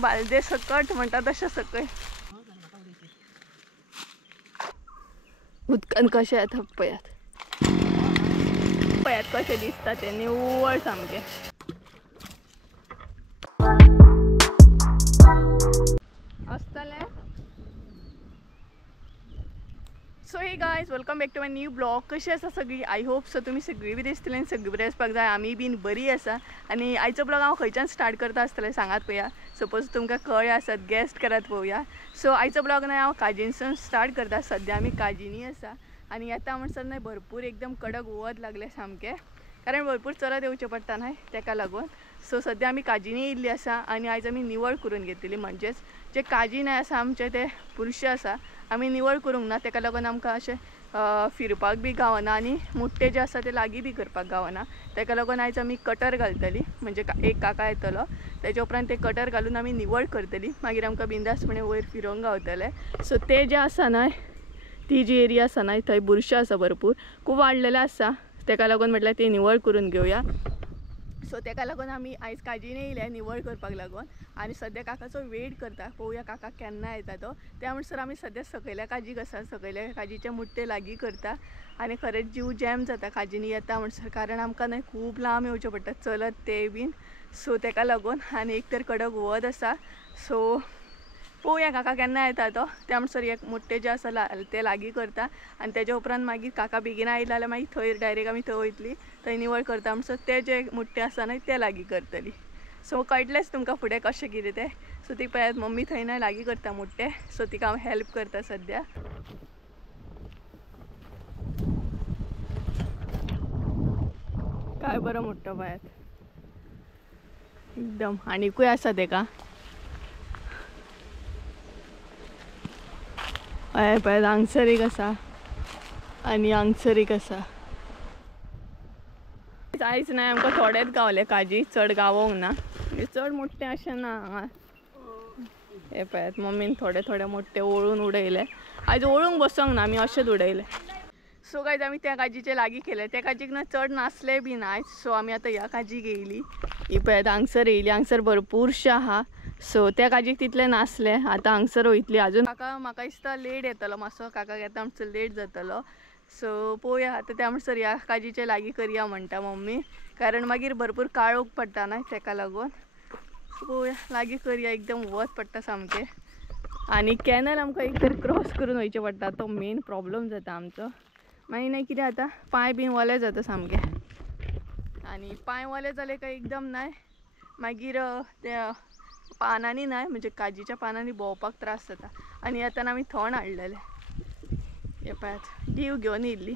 बालदे सकट म्हणटा तशें सकय उदकान कशें येता पळयात पळयात कशें दिसता ते निव्वळ सामकें आसतलें. So hey guys welcome back to my new blog. कशी आसा सगळी? आय होप सो तुमी सगळीं बरी आसतली आनी सगळीं बरी आसपाक जाय. आमी बीन बरी आसा. आनी आयचो ब्लॉग हांव खंयच्यान स्टार्ट करता आसतलें सांगात पळया. सपोज तुमकां कळ्ळें आसत गेस्ट करात पळोवया. सो आयचो ब्लॉग न्हय हांव काजीनसून स्टार्ट करता. सद्या आमी काजीनी आसा आनी येता म्हणसर न्हय भरपूर एकदम कडक वत लागले सामकें कारण भरपूर चलत येवचें पडटा न्हय तेका लागून. सो सद्या आमी काजीनी येयल्ली आसा आनी आयज आमी निवळ करून घेतलेली. म्हणजेच जे काजी न्हय आसा आमचे ते पुरशे आसा आमी निवळ करूंक ना तेका लागून आमकां अशें फिरपाक बी गावना आनी मुट्टे जे आसा ते लागीं बी करपाक गावना. तेका लागून आयज आमी कटर घालतली. म्हणजे एक काका येतलो तेच्या उपरांत ते कटर घालून आमी निवळ करतली. मागीर आमकां बिंदासपणे वयर फिरोंक गावतले. सो ते जे आसा न्हय ती जी एरिया आसा न्हय थंय बुरशें आसा भरपूर खूब वाडलेले आसा. तेका लागून म्हटल्यार ते निवळ करून घेवया. सो तेका लागून आमी आयज काजीन येयले निवळ करपाक लागून आनी सद्या काकाचो वेट करता. पळोवया काका केन्ना येता तो. त्या म्हणसर आमी सद्या सकयल्या काजीक आसा. सकयल्या काजीचे मुट्टे लागीं करता आनी खरेंच जीव जॅम जाता काजीनी येता म्हणसर कारण आमकां न्हय खूब लांब येवचें पडटा चलत ते बीन. सो तेका लागून आनी एक तर कडक वत आसा. सो पळोवया काका केन्ना येता तो. त्या म्हणसर एक मुट्टे जे आसा ते लागीं करता आनी तेच्या उपरांत मागीर काका बेगीन आयले जाल्यार मागीर थंय डायरेक्ट आमी थंय वयतली थंय निवळ करता म्हणसर ते जे मुट्टे आसा न्हय ते लागीं करतली. सो कळटलेंच तुमकां फुडें कशें कितें तें. सो ती पळयात मम्मी थंय न्हय लागीं करता मुट्टे. सो तिका हांव हेल्प करता सद्या. काय बरो मुट्टो पळयात एकदम. आनीकूय आसा तेका हय पळयात हांगसर एक आसा आनी हांगसर एक आसा. आयज न्हय आमकां थोडेच गावले काजी चड गावोंक ना. चड मुट्टे अशें ना हांगा. हे पळयात मम्मीन थोडे थोडे मुट्टे ओळून उडयले. आयज ओळूंक बसोंक ना आमी अशेंच उडयले. सो गायज आमी त्या काजीचे लागीं केले. त्या काजीक न्हय चड नासले बीन आयज. सो आमी आतां ह्या काजीक येयली. ही पळयात हांगसर येयली. हांगसर भरपूरशे आहा. सो त्या काजीक तितले नासले. आतां हांगसर वयतली. आजून काका म्हाका दिसता लेट येतलो मातसो. काकाक येता म्हणसर लेट जातलो. सो पळोवया आतां त्या म्हणसर ह्या काजीचे लागीं करया म्हणटा मम्मी कारण मागीर भरपूर काळोख पडटा न्हय तेका लागून. सो पळोवया लागीं करया. एकदम वत पडटा सामकें आनी कॅनल आमकां एक तर क्रॉस करून वयचें पडटा. तो मेन प्रॉब्लम जाता आमचो. मागीर न्हय कितें जाता पांय बीन वले जाता सामकें आनी पांय वले जाले काय एकदम न्हय मागीर त्या पानांनी न्हय म्हणजे काजीच्या पानांनी भोंवपाक त्रास जाता. आनी येताना आमी थंड हाडलेले. हे पळयात डीव घेवन येयल्ली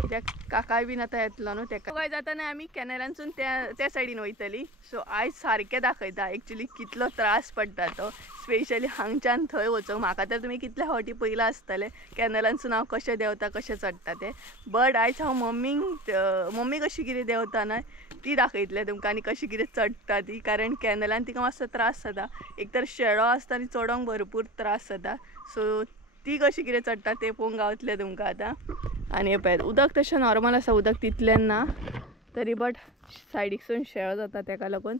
कित्याक काकाय बीन आतां येतलो न्हू तेका. काय जाता न्हय आमी कॅनलांतसून त्या सायडीन वयतली. सो आयज सारकें दाखयता एक्चुली कितलो त्रास पडटा तो स्पेशली हांगच्यान थंय वचूंक. म्हाका तर तुमी कितले फावटी पयलां आसतलें कॅनलांतसून हांव कशें देंवता कशें चडटा तें. बट आयज हांव मम्मी कशी कितें देंवता न्हय ती दाखयतलें तुमकां आनी कशी कितें चडटा ती कारण कॅनलान तिका मातसो त्रास जाता. एक तर शेळो आसता आनी चडोंक भरपूर त्रास जाता. सो ती कशी कितें चडटा तें पळोवंक गावतलें तुमकां आतां. आनी हे पळयात उदक तशें नॉर्मल आसा. उदक तितलें ना तरी बट सायडीकसून शेळो जाता तेका लागून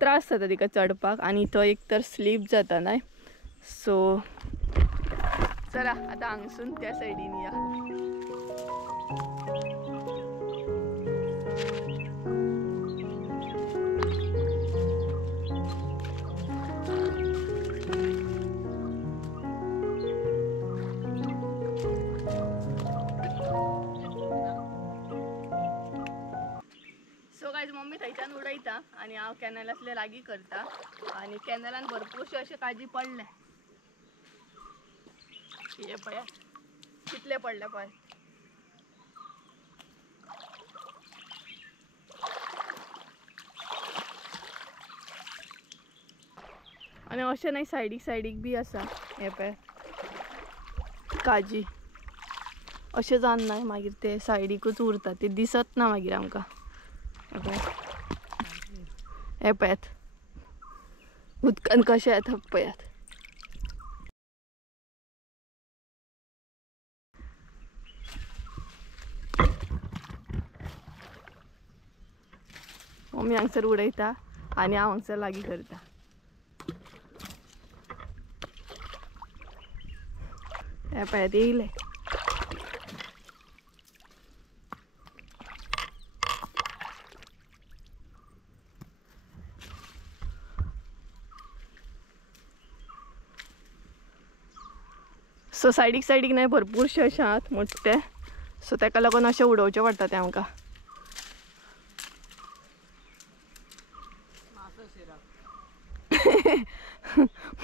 त्रास जाता तिका चडपाक आनी तो एक तर स्लीप जाता न्हय. सो चला आतां हांगसून त्या सायडीन या. मम्मी थंयच्यान उडयता आनी हांव कॅनलांतले लागीं करता आनी कॅनलान भरपूरशे अशे काजी पडले. हे पळयात कितले पडले पळय. आनी अशें न्हय सायडीक बी आसा. हे पळय काजी अशें जावन न्हय मागीर ते सायडीकूच उरता ते दिसत ना मागीर आमकां. हे पळयात उदकान कशें येता पळयात. मम्मी हांगसर उडयता आनी हांव हांगसर लागीं करता. हे पळयात येयले. सो सायडीक नाही भरपूरशे अशे आहात मोठे. सो ताका लागून अशें उडोवचें पडटा तें आमकां.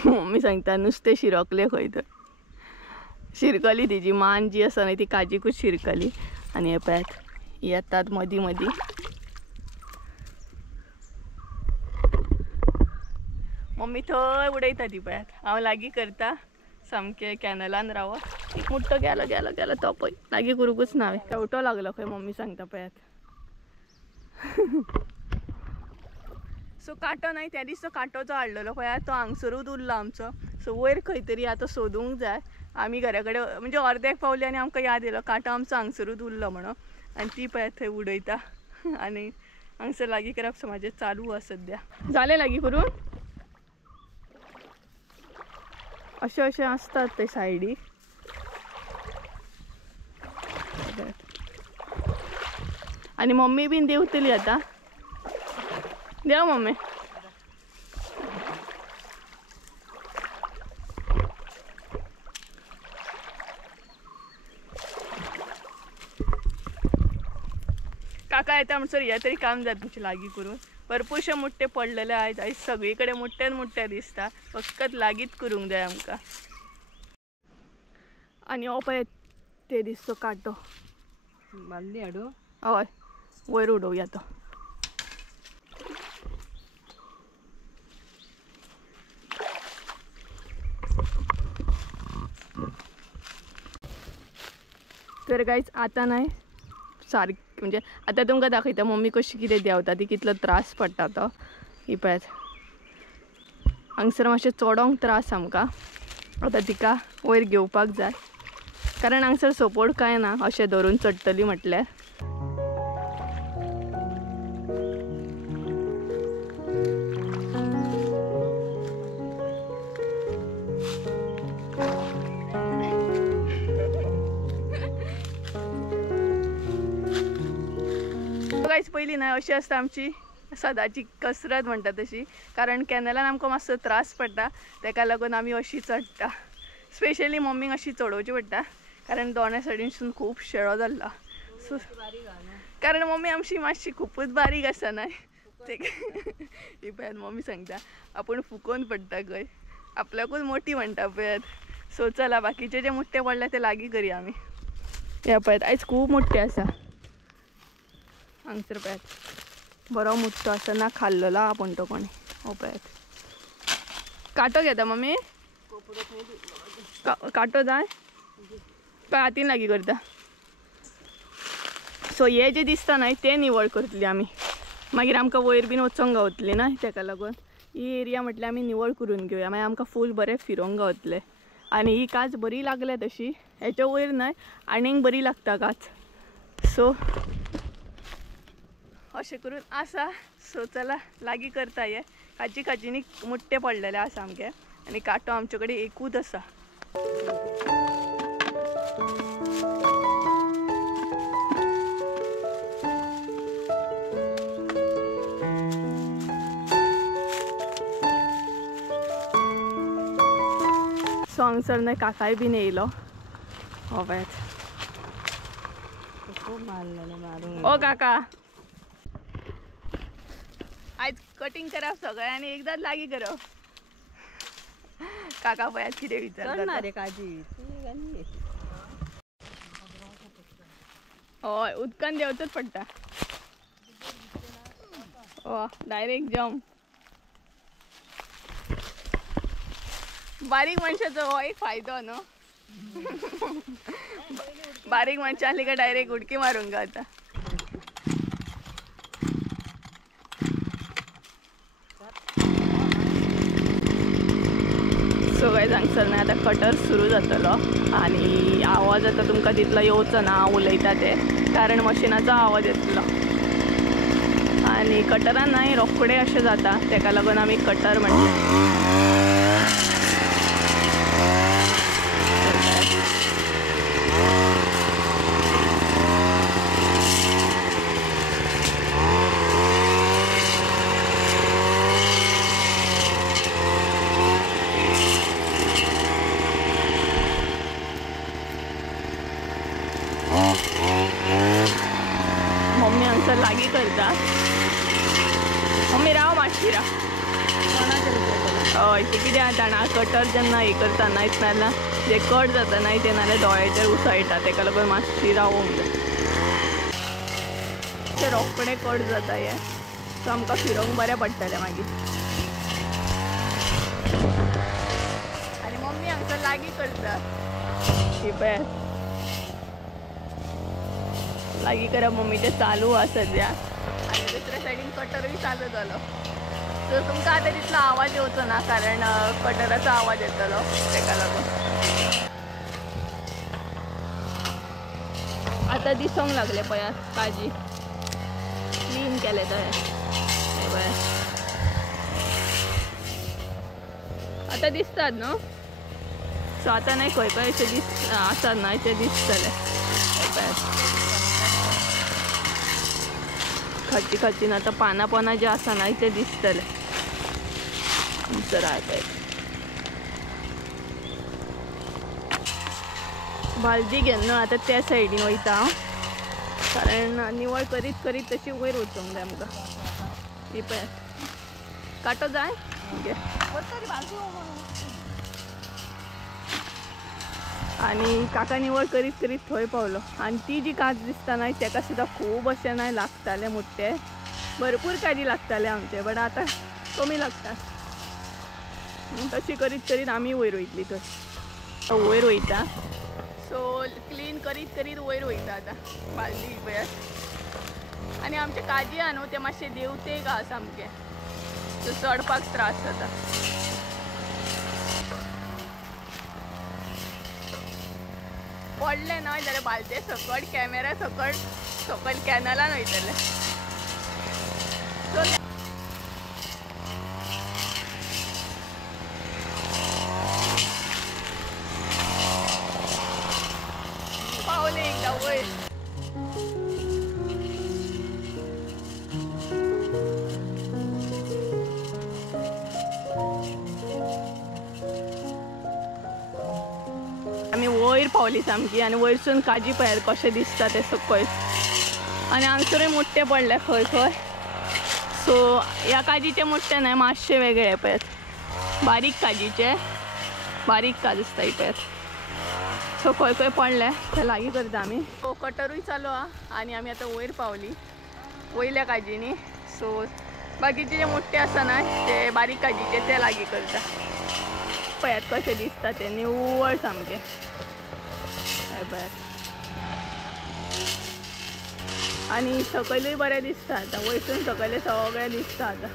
मम्मी सांगता नुस्तें शिरकले खंय तर. शिरकली तिची मान जी आसा न्हय ती काजीकूच शिरकली. आनी हे पळयात येतात मदीं मदीं. मम्मी थंय उडयता ती पळयात. हांव लागीं करता सामकें कॅनलान रावत. एक मुट्टो गेलो गेलो गेलो तो पळय लागीं करूंकूच ना. शेवटो लागलो खंय मम्मी सांगता पळयात. सो कांटो नाही त्या दिसा कांटो जो हाडलेलो पळयात तो हांगसरूच उरलो आमचो. सो वयर खंय तरी आतां सोदूंक जाय. आमी घरा कडेन म्हणजे अर्द्याक पावली आनी आमकां याद येयलो कांटो आमचो हांगसरूच उरलो म्हणून. आनी ती पळयात थंय उडयता. आनी हांगसर लागीं करप म्हाजें चालू आसा सद्या. जालें लागीं करून. अशें अशें आसतात ते सायडीक. आनी मम्मी बीन देंवतली आतां. देव मम्मी. काका येता म्हणसर हे तरी काम जाता तुमचें लागीं करून. भरपूरशे मुट्टे पडलेले आयज. आयज सगळी कडेन मुट्टेच मुट्टे दिसता. फकत लागींच करूंक जाय आमकां. आनी हो पळय ते दिसतो कांटो. बांदली हाडू. हय वयर उडोवया तो. तर गायज आतां न्हय सारकें म्हणजे आतां तुमकां दाखयता मम्मी कशी कितें देंवता ती कितलो त्रास पडटा तो. ही पळयात हांगसर मातशें चडोंक त्रास आमकां. आतां तिका वयर घेवपाक जाय कारण हांगसर सपोर्ट कांय ना अशें धरून चडटली म्हटल्यार. गायज पयलीं न्हय अशी आसता आमची सदांची कसरत म्हणटा तशी. कारण कॅनलान आमकां मातसो त्रास पडटा ताका लागून आमी अशी चडटा. स्पेशली मम्मीक अशी चडोवची पडटा कारण दोन्या सायडीनसून खूब शेळो जाल्ला. सो कारण मम्मी आमची मातशी खूबच बारीक आसा न्हय. ही पळयात मम्मी सांगता आपूण फुकोवन पडटा खंय. आपल्याकूच मोठी म्हणटा पळयात. सो चला बाकीचे जे मुट्टे पडले ते लागीं करी आमी. हे पळयात आयज खूब मुट्टे आसा हांगसर. पळयात बरो मुट्टो आसा ना खाल्लेलो आपूण तो कोणी. हो पळयात कांटो घेता मम्मी. कांटो जाय काय हातीन लागीं करता. सो हे जे दिसता न्हय ते निवळ करतली आमी. मागीर आमकां वयर बीन वचोंक गावतली न्हय ताका लागून ही एरिया म्हटल्यार आमी निवळ करून घेवया. मागीर आमकां फूल बरें फिरोंक गावतलें. आनी ही काच बरी लागल्या तशी. हेच्या वयर न्हय आनीक बरी लागता काच. सो अशें करून आसा. सो चला लागीं करता. हे काजींनी मुट्टे पडलेले आसा आमगे. आनी कांटो आमचे कडेन एकूच आसा. सो हांगसर न्हय काकाय बीन येयलो. हो पळयात. ओ काका आयज कटिंग करप सगळ्यांनी एकदाच लागीं करप. काका पळयात कितें विचारता. हय उदकान देंवचोच पडटा. हो डायरेक्ट जम्प. बारीक मनशाचो हो एक फायदो न्हू. बारीक मनशां आसली काय डायरेक्ट उडकी मारूंक गावता. सो गायज हांगसर न्हय आतां कटर सुरू जातलो. आनी आवाज आतां तुमकां तितलो येवचो ना हांव उलयता ते कारण मशिनाचो आवाज येतलो. आनी कटरान न्हय रोखडें अशें जाता ताका लागून आमी कटर म्हणटा. शिरा हय ते कितें जाता जाणा कटर जेन्ना हे करतना नाल्यार जे कट जाता ना ते नाल्यार दोळ्याचेर उसळटा तेका लागून मातशी रावूंक जाय ते रोखडे कट जाता हे सो आमकां फिरोंक बरें पडटलें मागीर आनी मम्मी हांगसर लागीं करता ही पळय लागीं करप मम्मीचें चालू आसा सद्या आनी दुसऱ्या सायडीन कटरूय चालू जालो सो तुमकां आतां तितलो आवाज येवचो ना कारण कटराचो आवाज येतलो तेका लागून आतां दिसोंक लागले पळयात काजी क्लीन केले तर हे पळय आतां दिसतात न्हू सो आतां नाही खंय खंय अशें आसात ना अशें दिसतले हे पळयात खच्ची खच्चीन आतां पानां जे आसा ना ते दिसतले बालदी घेवन न्हू आतां त्या सायडीन वयता हांव कारण निवळ करीत करीत तशी वयर वचूंक जाय आमकां ही पळय कांटो जाय आनी काका निवळ करीत करीत थंय पावलो आनी ती जी काज दिसता न्हय तेका सुद्दां खूब अशें न्हय लागताले मुट्टे भरपूर काजी लागताले आमचे बट आतां कमी लागता तशी करीत करीत आमी वयर वयतली थंय वयर वयता सो क्लीन करीत करीत वयर वयता आतां बालदी पळयात आनी आमचे काजी आहा न्हू ते मातशे देवतेक आहा सामके सो चडपाक त्रास जाता पडले न्हय जाल्यार बालदे सकट कॅमेरा सकट कॅनलान वयतले सो पावले एकदा वयर आमी वयर पावली सामकी आनी वयरसून काजी पळयात कशें दिसता ते सकयल आनी हांगसरूय मुट्टे पडले खंय खंय सो ह्या काजीचे मुट्टे न्हय मातशे वेगळे पळयात बारीक काजीचे बारीक काज आसता ही पळयात सो खंय खंय पडले ते लागीं करता आमी सो कटरूय चालू आहा आनी आमी आतां वयर पावली वयल्या काजींनी सो बाकीचे जे मुट्टे आसा ना ते बारीक काजीचे ते लागीं करता पळयात कशें दिसता ते निव्वळ सामके पळयात आनी सकयलूय बरें दिसता आतां वयरसून सकयले सगळें दिसता आतां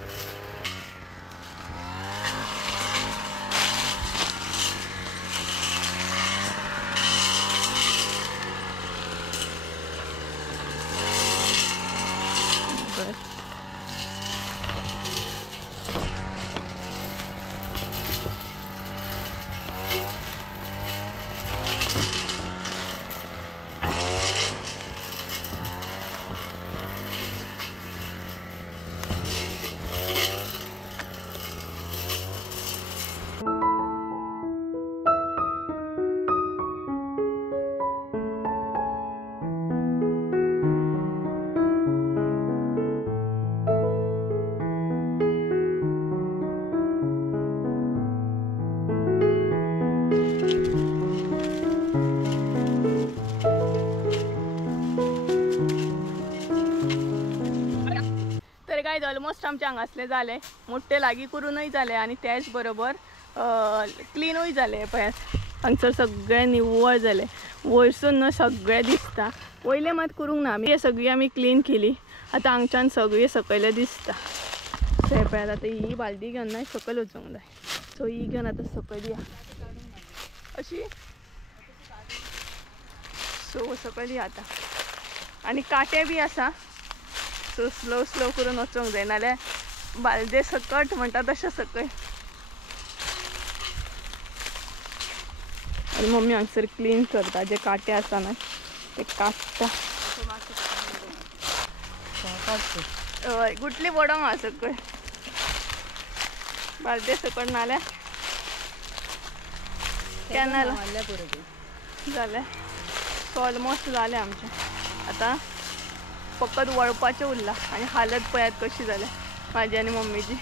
गायज ऑलमोस्ट आमचे हांगासले जाले मुट्टे लागीं करूनय जाले आनी त्याच बरोबर क्लीनूय जाले पळयात हांगसर सगळें निव्वळ जालें वयरसून न्हू सगळें दिसता वयले मात करूंक ना आमी सगळीं आमी क्लीन केली आतां हांगच्यान सगळें सकयले दिसता ते पळयात आतां ही बालदी घेवन ना सकयल वचूंक जाय सो ही घेवन आतां सकयल या अशी सो सकयल या आतां आनी काटे बी आसा सो स्लो स्लो करून वचूंक जाय नाल्यार बालदे सकट म्हणटा तशें सकयल आनी मम्मी हांगसर क्लीन करता जे काटे आसा ना ते काडटा हय गुटली पडोंक आहा सकयल बालदे सकट नाल्यार कॅनल जालें सो ऑलमोस्ट जालें आमचें आतां फकत वळपाचें उरलां आनी हालत पळयात कशी जाल्या म्हाजी आनी मम्मीची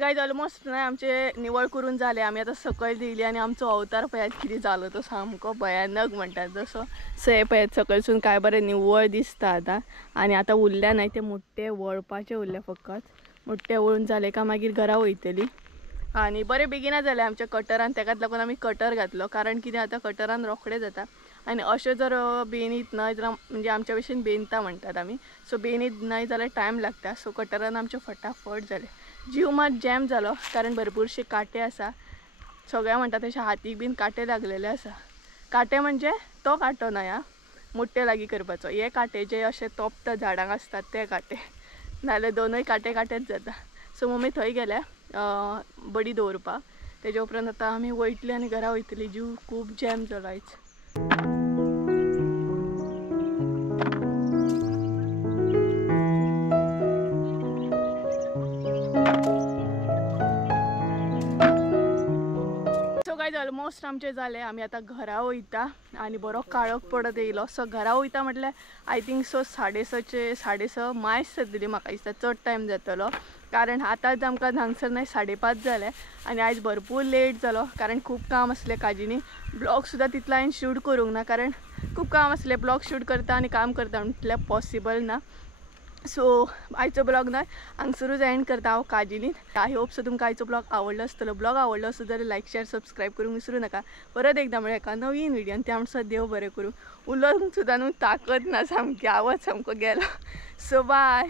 गायज ऑलमोस्ट नाही आमचे निवळ करून झाले. आम्ही आता सकयल दिली आणि आमचो अवतार पळयात किती झालो तो सामको भयानक म्हणतात. जसं सय पळयात सकयसून काय बरें निव्वळ दिसता आता. आणि आता उरल्या नाही ते मोठे वळपाचे उरले फकत. मोठे वळून झाले का मागीर घरा वयतली. आणि बरे बेगिना जाले आमच्या कटरान. ताकाच लागून आम्ही कटर घातलो कारण कितें आता कटरान रोखडे जाता. आणि अशें जर बेनीत न्हय जाल्यार म्हणजे आमच्या भशेन बेनता म्हणटात आमी. सो बेनीत न्हय जाल्यार टायम लागता. सो कटरान आमचे फटाफट जाले. जीव मात जॅम जालो कारण भरपूरशे काटे आसा. सगळ्या म्हणटात तशें हातीक बीन काटे लागलेले आसा. काटे म्हणजे तो काटो न्हय हा, मोठे लागीं करपाचो. हे काटे जे अशे तोपता झाडांक असतात ते काटे. नाल्यार दोनूय काटे काटेच जाता. सो मम्मी थंय गेल्या बडी दवरपाक. तेजे उपरांत आतां आमी वयतली आनी घरा वयतली. जीव खूब जॅम जालो आयज. ऑलमोस्ट आमचे जाले. आमी आतां घरा वयता आनी बरो काळोख पडत येयलो. सो घरा वयता म्हटल्यार आय थिंक सो 6:30 मायस जातली म्हाका दिसता. चड टायम जातलो कारण आतांच आमकां हांगसर न्हय 5:30 जाले. आनी आयज भरपूर लेट जालो कारण खूब काम आसलें काजीनी. ब्लॉग सुद्दां तितलो हांवें शूट करूंक ना कारण खूब काम आसलें. ब्लॉग शूट करता आनी काम करता म्हटल्यार पॉसिबल ना. सो आयचो ब्लॉग न्हय हांगसरूच एंड करता हांव काजीनीत. आय होप सो तुमकां आयचो ब्लॉग आवडलो आसतलो. ब्लॉग आवडलो आसत जाल्यार लायक शेअर सबस्क्राईब करूंक विसरू नका. परत एकदा म्हळ्यार एका नवीन व्हिडियोन ते आमचो देव बरें करूं. उलोवंक सुद्दां न्हू ताकत ना सामकी. आवाज सामको गेलो. So bye.